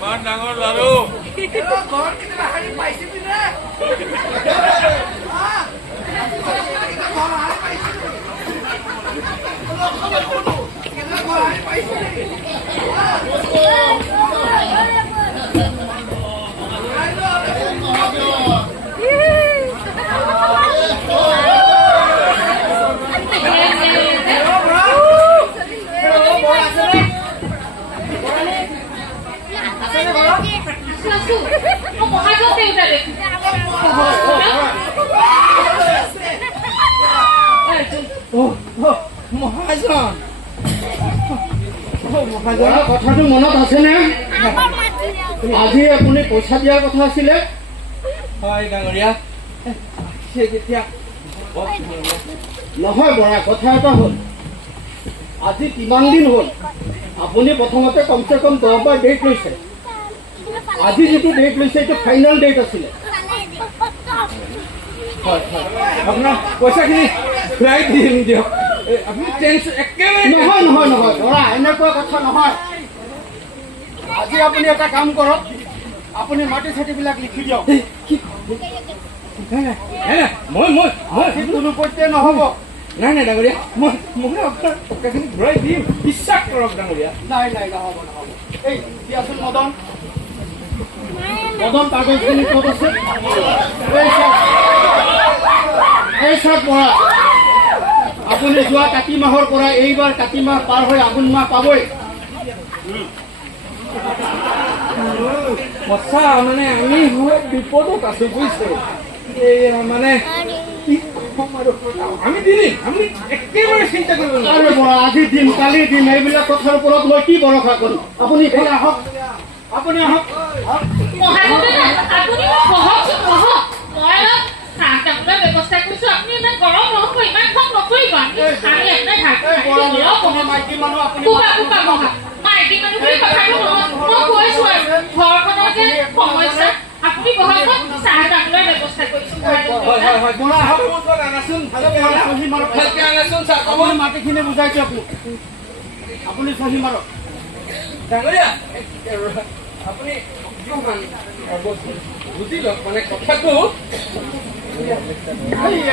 ইমান ডাঙৰ লাৰু কথাটো মনত আছেনে? আজি আপুনি পইচা দিয়াৰ কথা আছিলে। হয় ডাঙৰীয়া নহয় বৰা, কথা এটা হ'ল, আজি কিমান দিন হ'ল আপুনি প্ৰথমতে কমচে কম 10 বাৰ ডেট লৈছে। আজি যিটো ডেট লৈছে এইটো ফাইনেল ডেট আছিলে। হয় হয় আপোনাৰ পইচাখিনি ঘূৰাই দিম দিয়ক। আপুনি একেবাৰে নহয় নহয় নহয় বৰা, এনেকুৱা কথা নহয়। আজি আপুনি এটা কাম কৰক, আপুনি মাটি চাটিবিলাক লিখি দিয়ক। কোনো পধ্যে নহ'ব। নাই নাই ডাঙৰীয়া, মই আপোনাৰ টকাখিনি ঘূৰাই দিম, বিশ্বাস কৰক ডাঙৰীয়া। নাই নাই নহ'ব নহ'ব। এই দিয়াচোন মদন, মদন কাগজখিনি ক'ত আছে? এই চাওক বৰা, আপুনি যোৱা কাতি মাহৰ পৰা এইবাৰ কাতি মাহ পাৰ হৈ আঘোণ মাহ পাবই। সঁচা মানে আমি বিপদত আছো বুজিছে। এই মানে কি কম আৰু, আমি দিম, আমি একেবাৰে চিন্তা কৰিব আৰে বৰা, আজি দিম কালি দিম এইবিলাক কথাৰ ওপৰত মই কি ভৰসা কৰিম? আপুনি এইফালে আহক, আপুনি আহক। ব্যৱস্থা কৰিছো, আপুনি ইমান গৰম নহব, ইমান খং নকৰিব। মাইকী মানুহ আপুনি মাইকী মানুহখিনি কথাটো মই কৈছো আৰু ঘৰখনৰ যে সমস্যা, আপুনি বহাব, চাহ তামোলৰ ব্যৱস্থা কৰিছো। আপুনি মাটিখিনি বুজাইছে, আপুনি চহী মাৰক। ডাঙৰীয়া আপুনি বুজি লওক মানে কথাটো।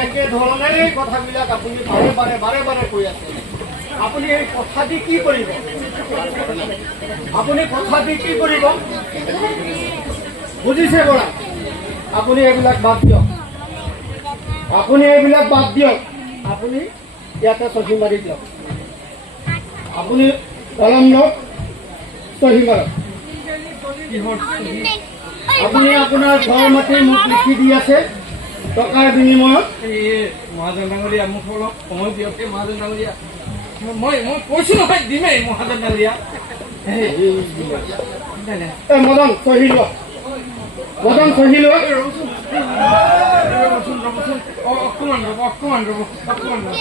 একেধৰণেৰে কথাবিলাক আপুনি বাৰে বাৰে বাৰে বাৰে কৈ আছে। আপুনি এই কথা দি কি কৰিব? আপুনি কথা দি কি কৰিব বুজিছে বৰা? আপুনি এইবিলাক বাদ দিয়ক, আপুনি এইবিলাক বাদ দিয়ক। আপুনি ইয়াতে চহী মাৰি দিয়ক। আপুনি কলম লওক, চহী মাৰক। আপুনি আপোনাৰ ঘৰ মাটি মোক লিখি দি আছে টকাৰ বিনিময়ত। মহাজন ডাঙৰীয়া মোক অলপ সময় দিয়ক। মহাজন ডাঙৰীয়া মই কৈছো নহয় দিমেই। মহাজন ডাঙৰীয়া মদন চহী লোৱা, মদন চহী লোৱা। অকমান ৰ'ব, অকমান ৰ'ব, অকমান ৰ'ব।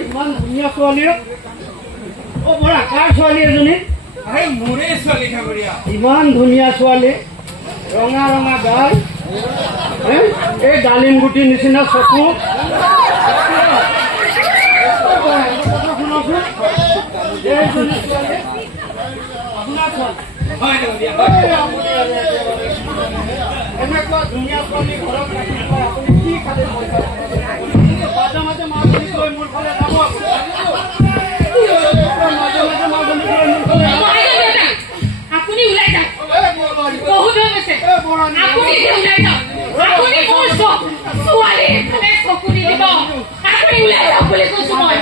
ইমান ধুনীয়া ছোৱালী। অ বৰা, কাৰ ছোৱালী এজনী? মোৰে ছোৱালী ডাঙৰীয়া। ইমান ধুনীয়া ছোৱালী, ৰঙা ৰঙা গাল, এই ডালিম গুটিৰ নিচিনা চকু। শুনকচোন, এইজনী ছোৱালী আপোনাৰ ছোৱালী। এনেকুৱা ধুনীয়া ছোৱালী ঘৰত ৰাখি আপুনি কি খালে? মাজে মাজে মাজনী লৈ মোৰ ফালে যাব। আপুনি ওলাই যাওক, বহুত হৈ গৈছে। আপুনি ওলাই যাওক, আপুনি মোৰ ছোৱালী চকু দি দিব। আপুনি ওলাই যাওক বুলি কৈছো মই।